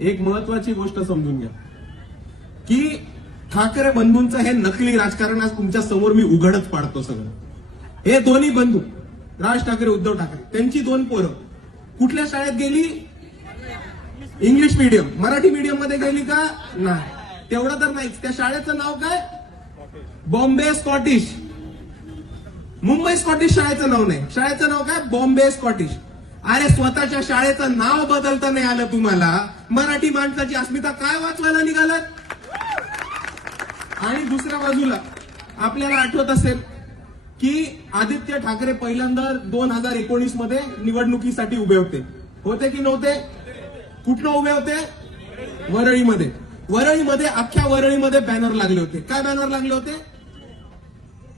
एक महत्वाची गोष्ट समजून घ्या. की ठाकरे बंधूंचं हे नकली राजकारण आज तुमच्यासमोर मी उघडच पाडतो सगळं. हे दोन्ही बंधू राज ठाकरे उद्धव ठाकरे त्यांची दोन पोरं. कुठल्या शाळेत गेली? English medium. मराठी मीडियममध्ये गेली का? नाही. तेवढं तर नाहीच. त्या शाळेचं नाव काय? बॉम्बे स्कॉटिश. मुंबई स्कॉटिश शाळेचं नाव नाही. शाळेचं नाव काय? बॉम्बे स्कॉटिश. अरे स्वतःच्या शाळेचं नाव बदलता नाही आलं तुम्हाला. मराठी माणसाची अस्मिता काय वाचवायला निघालात? आणि दुसऱ्या बाजूला आपल्याला आठवत असेल की आदित्य ठाकरे पहिल्यांदा दोन हजार एकोणीसमध्ये निवडणुकीसाठी उभे होते. होते की नव्हते? कुठनं उभे होते? वरळीमध्ये. वरळीमध्ये अख्ख्या वरळीमध्ये बॅनर लागले होते. काय बॅनर लागले होते?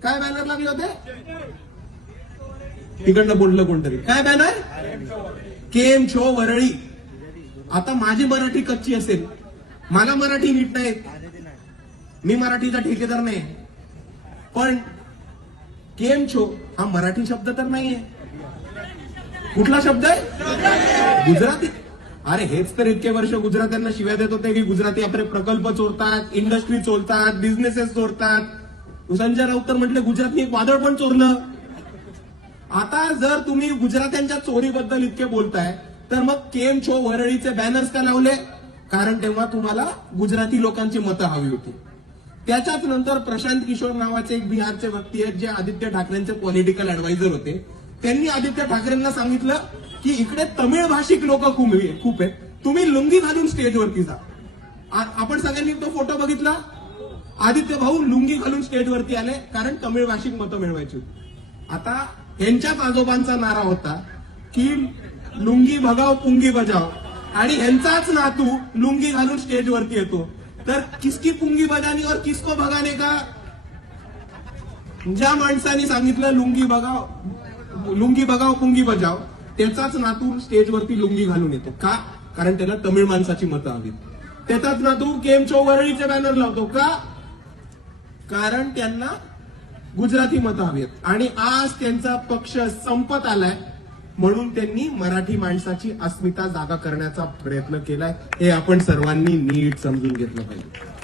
काय बॅनर लागले होते? तिकडनं बोललं कोणतरी. काय बॅनर? केम छो वरळी. आता माझी मराठी कच्ची असेल. मला मराठी नीट नाही मी मराठीचा ठेकेदार नाही. पण केम छो हा मराठी शब्द तर नाहीये. कुठला शब्द आहे? गुजराती. अरे हेच तर इतके वर्ष गुजरात्यांना शिव्या देत होते की गुजराती आपले प्रकल्प चोरतात इंडस्ट्री चोरतात बिझनेसेस चोरतात. संजय राऊत तर म्हटले गुजरातनी एक वादळ पण चोरलं. आता जर तुम्ही गुजरात्यांच्या चोरीबद्दल इतके बोलताय तर मग केम छो वरळीचे बॅनर्स का लावले? कारण तेव्हा तुम्हाला गुजराती लोकांची मतं हवी होती. त्याच्याच नंतर प्रशांत किशोर नावाचे एक बिहारचे व्यक्ती आहेत जे आदित्य ठाकरेंचे पॉलिटिकल ऍडवायझर होते. त्यांनी आदित्य ठाकरेंना सांगितलं की इकडे तमिळ भाषिक लोक खूप खूप आहेत. तुम्ही लुंगी घालून स्टेजवरती जा. आपण सगळ्यांनी तो फोटो बघितला. आदित्य भाऊ लुंगी घालून स्टेजवरती आले कारण तमिळ भाषिक मतं मिळवायची होती. आता यांच्याच आजोबांचा नारा होता की लुंगी भगाव पुंगी बजाव. आणि ह्यांचाच नातू लुंगी घालून स्टेजवरती येतो. तर किसकी पुंगी बजानी और किसको भगाने का? ज्या माणसाने सांगितलं लुंगी बघाव लुंगी बघाव पुंगी बजाव त्याचाच नातू स्टेजवरती लुंगी घालून येतो. का? कारण त्याला तमिळ माणसाची मतं हवीत. त्याचाच नातू केम चो वरळीचे बॅनर लावतो. का? कारण त्यांना गुजराती मतं हवी आहेत आणि आज त्यांचा पक्ष संपत आलाय. म्हणून त्यांनी मराठी माणसाची अस्मिता जागा करण्याचा प्रयत्न केलाय. हे आपण सर्वांनी नीट समजून घेतलं पाहिजे.